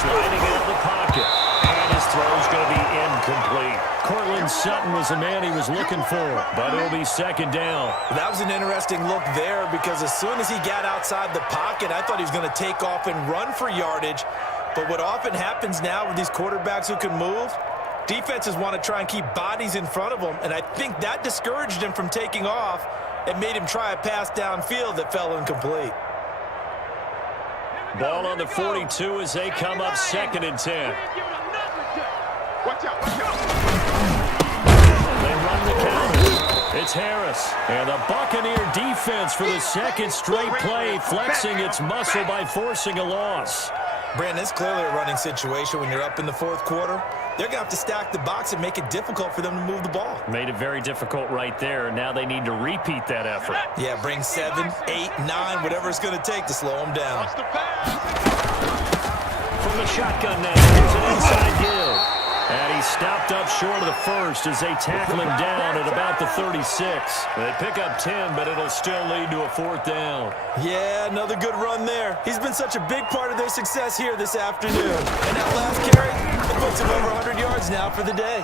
Sliding out of the pocket. And his throw's going to be incomplete. Cortland Sutton was the man he was looking for, but it'll be second down. That was an interesting look there because as soon as he got outside the pocket, I thought he was going to take off and run for yardage. But what often happens now with these quarterbacks who can move, defenses want to try and keep bodies in front of them, and I think that discouraged him from taking off and made him try a pass downfield that fell incomplete. Ball on the 42 as they come up 2nd and 10. Watch out, watch out. They run the counter. It's Harris. And the Buccaneer defense for the second straight play, flexing its muscle by forcing a loss. Brandon, it's clearly a running situation when you're up in the 4th quarter. They're going to have to stack the box and make it difficult for them to move the ball. Made it very difficult right there. Now they need to repeat that effort. Yeah, bring 7, 8, 9, whatever it's going to take to slow them down. From the shotgun now, here's an inside give. And he stopped up short of the first as they tackle him down at about the 36. They pick up 10, but it'll still lead to a 4th down. Yeah, another good run there. He's been such a big part of their success here this afternoon. And that last carry, it puts him over 100 yards now for the day.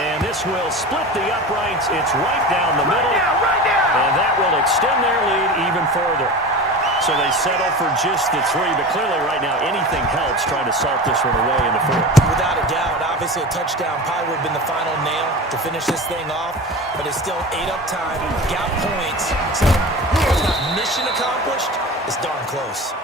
And this will split the uprights. It's right down the middle. Right now. And that will extend their lead even further. So they settle for just the 3, but clearly right now anything helps trying to salt this one away in the 4th. Without a doubt, obviously a touchdown probably would have been the final nail to finish this thing off, but it's still 8 up time, got points. So it's not mission accomplished, it's darn close.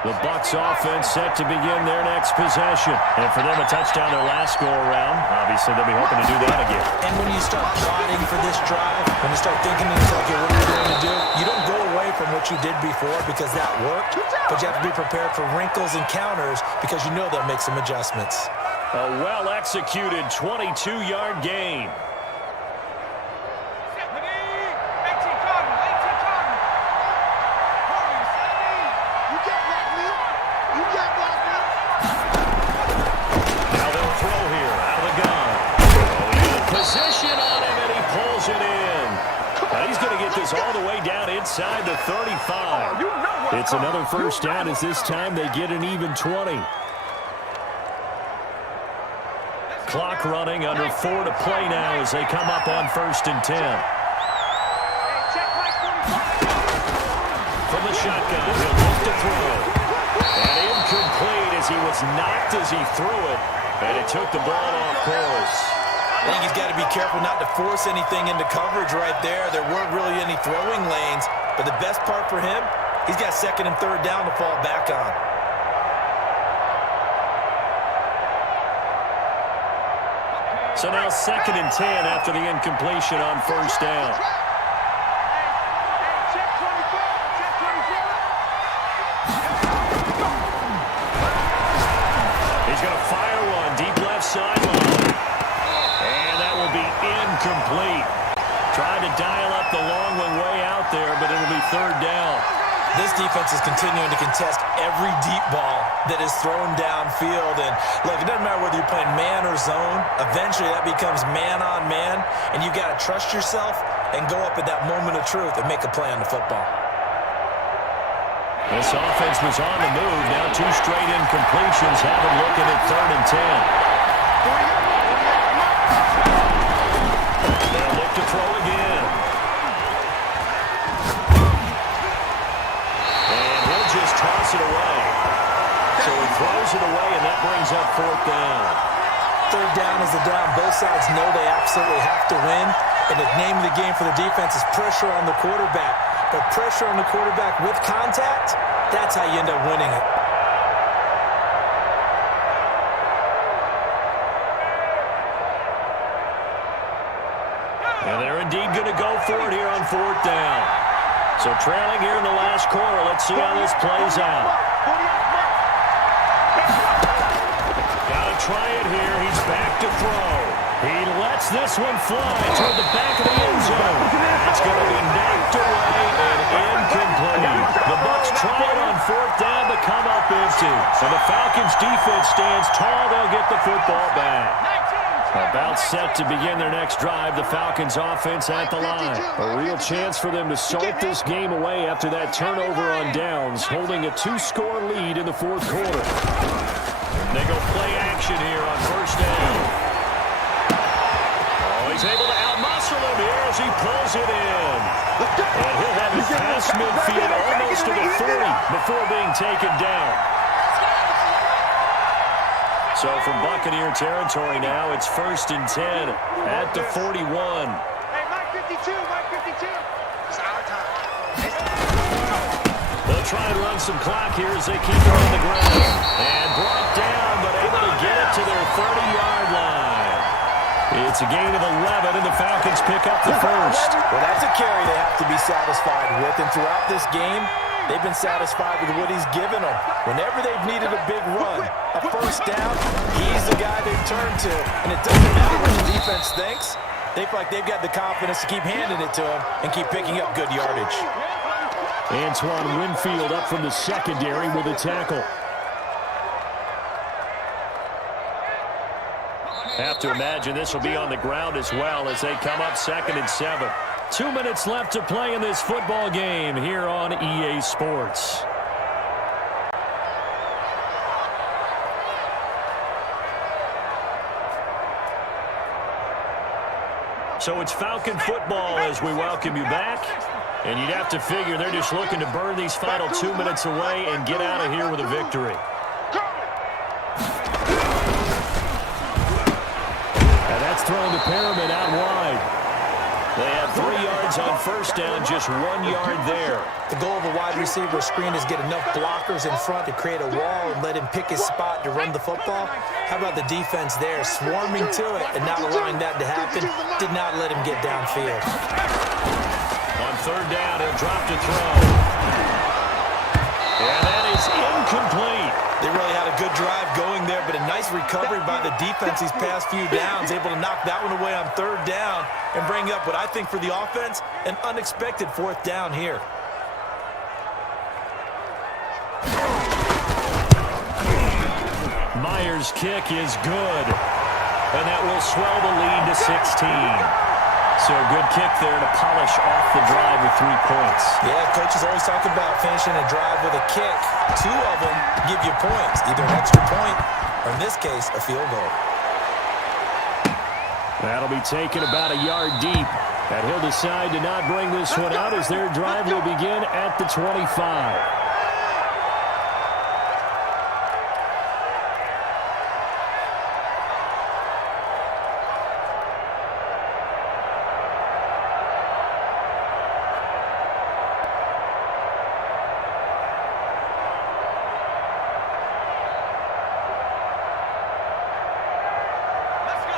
The Bucs offense set to begin their next possession. And for them, a touchdown their last go-around. Obviously, they'll be hoping to do that again. And when you start plotting for this drive, when you start thinking to yourself, okay, what are we going to do? You don't go away from what you did before because that worked, but you have to be prepared for wrinkles and counters because you know they'll make some adjustments. A well-executed 22-yard gain. All the way down inside the 35. It's another first down as this time they get an even 20. Clock running under 4 to play now as they come up on 1st and 10. From the shotgun, he'll look to throw. And incomplete as he was knocked as he threw it. And it took the ball off course. I think he's got to be careful not to force anything into coverage right there. There weren't really any throwing lanes, but the best part for him, he's got 2nd and 3rd down to fall back on. So now 2nd and 10 after the incompletion on 1st down. He's going to fire one deep left sideline. Incomplete. Trying to dial up the long one way out there, but it'll be 3rd down. This defense is continuing to contest every deep ball that is thrown downfield. And look, it doesn't matter whether you're playing man or zone. Eventually that becomes man on man, and you got to trust yourself and go up at that moment of truth and make a play on the football. This offense was on the move. Now 2 straight incompletions have them looking at 3rd and 10. gets it away. So he throws it away, and that brings up fourth down. Third down is the down. Both sides know they absolutely have to win. And the name of the game for the defense is pressure on the quarterback. But pressure on the quarterback with contact, that's how you end up winning it. And they're indeed going to go for it here on fourth down. So trailing here in the last quarter. Let's see how this plays out. Got to try it here. He's back to throw. He lets this one fly toward the back of the end zone. That's going to be knocked away and incomplete. The Bucs try it on fourth down to come up empty. So the Falcons defense stands tall. They'll get the football back. About set to begin their next drive. The Falcons offense at the line. A real chance for them to salt this game away after that turnover on downs, holding a 2-score lead in the fourth quarter. They go play action here on first down. Oh, he's able to outmuscle him here as he pulls it in. And he'll have it past midfield almost to the 40 before being taken down. So from Buccaneer territory now, it's 1st and 10 at the 41. Hey, Mike 52, Mike 52. It's our time. They'll try and run some clock here as they keep it on the ground. And brought down, but able to get it to their 30-yard line. It's a gain of 11, and the Falcons pick up the first. Well, that's a carry they have to be satisfied with. And throughout this game, they've been satisfied with what he's given them. Whenever they've needed a big run, a first down, he's the guy they've turned to. And it doesn't matter what the defense thinks. They feel like they've got the confidence to keep handing it to him and keep picking up good yardage. Antoine Winfield up from the secondary with a tackle. Have to imagine this will be on the ground as well as they come up 2nd and 7. 2 minutes left to play in this football game here on EA Sports. So it's Falcon football as we welcome you back. And you'd have to figure they're just looking to burn these final 2 minutes away and get out of here with a victory. And that's thrown to Perriman out wide. They have 3 yards on first down, just 1 yard there. The goal of a wide receiver screen is get enough blockers in front to create a wall and let him pick his spot to run the football. How about the defense there, swarming to it and not allowing that to happen? Did not let him get downfield. On third down, he'll drop to throw. And that is incomplete. They really had a good drive going there, but a nice recovery by the defense these past few downs, able to knock that one away on third down and bring up what I think for the offense, an unexpected fourth down here. Myers' kick is good, and that will swell the lead to 16. So good kick there to polish off the drive with 3 points. Yeah, coaches always talk about finishing a drive with a kick. 2 of them give you points, either an extra point or, in this case, a field goal. That'll be taken about a yard deep. And he'll decide to not bring this one out as their drive will begin at the 25.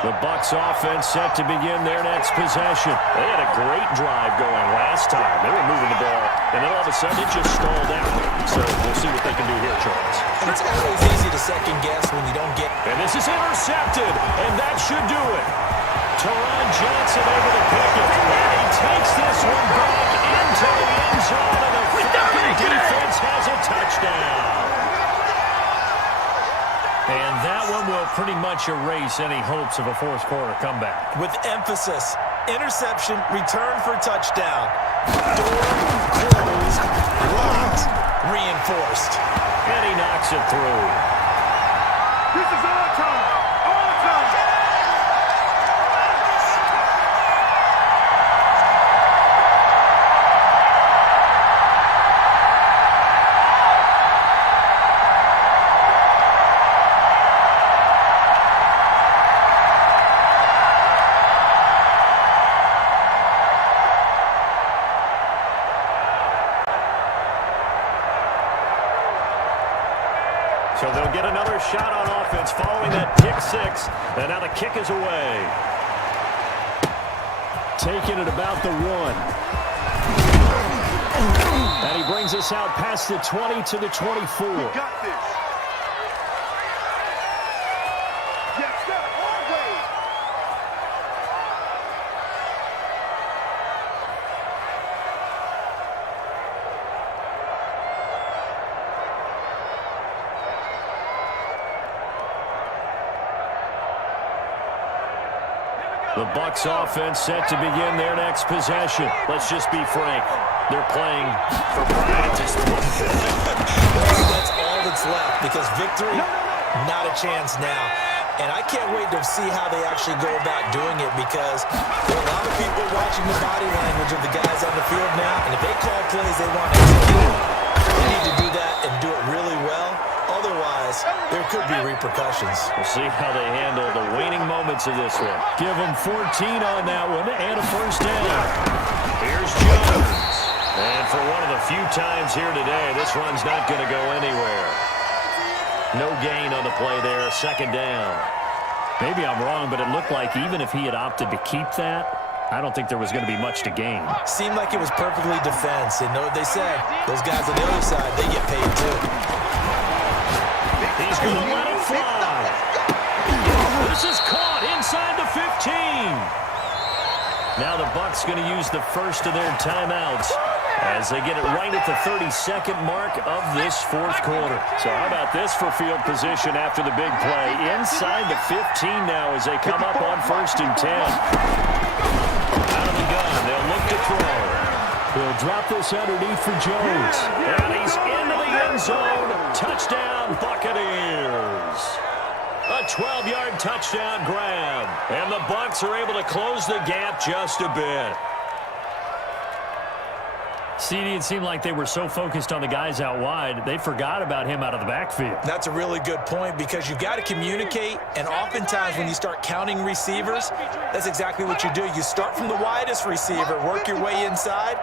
The Bucs offense set to begin their next possession. They had a great drive going last time. They were moving the ball, and then all of a sudden it just stalled out. So we'll see what they can do here, Charles. And it's always easy to second guess when you don't get... And this is intercepted, and that should do it. Teron Johnson able to pick it, and he takes this one back into the end zone, and the Falcon defense has a touchdown. And that one will pretty much erase any hopes of a fourth quarter comeback. With emphasis, interception, return for touchdown. Door closed, locked, reinforced. And he knocks it through. This is our time. Our time. So they'll get another shot on offense following that pick six. And now the kick is away. Taking it about the 1. And he brings us out past the 20 to the 24. We got this. Yes, sir. Always. The Bucs offense set to begin their next possession. Let's just be frank. They're playing for pride at this point. That's all that's left because victory, not a chance now. And I can't wait to see how they actually go about doing it because there are a lot of people watching the body language of the guys on the field now. And if they call plays they want to execute, they need to do that and do it really well. Otherwise, there could be repercussions. We'll see how they handle the waning moments of this one. Give them 14 on that one and a first down. Here's Jones. And for one of the few times here today, this run's not going to go anywhere. No gain on the play there, second down. Maybe I'm wrong, but it looked like even if he had opted to keep that, I don't think there was going to be much to gain. Seemed like it was perfectly defense. And know what they said? Those guys on the other side, they get paid too. He's going to let it fly. This is caught inside the 15. Now the Bucs going to use the first of their timeouts as they get it right at the 32nd mark of this fourth quarter. So how about this for field position after the big play? Inside the 15 now as they come up on 1st and 10. Out of the gun, they'll look to throw. He'll drop this underneath for Jones. And he's into the end zone. Touchdown, Buccaneers. A 12-yard touchdown grab. And the Bucs are able to close the gap just a bit. CD, it seemed like they were so focused on the guys out wide, they forgot about him out of the backfield. That's a really good point because you've got to communicate, and oftentimes when you start counting receivers, that's exactly what you do. You start from the widest receiver, work your way inside.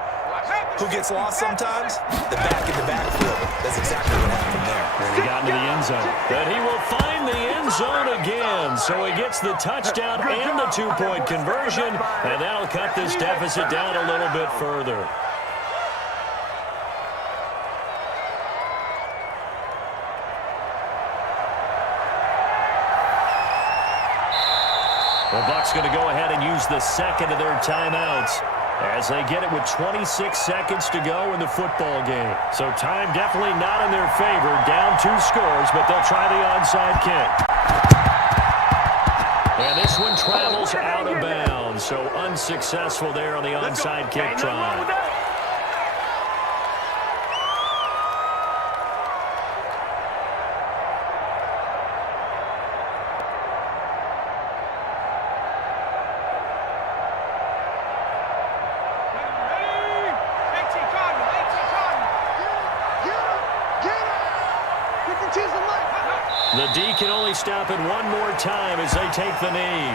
Who gets lost sometimes? The back in the backfield. That's exactly what happened there. And he got into the end zone. But he will find the end zone again. So he gets the touchdown and the two-point conversion, and that'll cut this deficit down a little bit further. The Bucs going to go ahead and use the second of their timeouts as they get it with 26 seconds to go in the football game. So time definitely not in their favor. Down 2 scores, but they'll try the onside kick. And this one travels out of bounds. So unsuccessful there on the onside kick try. The D can only stop it one more time as they take the knee.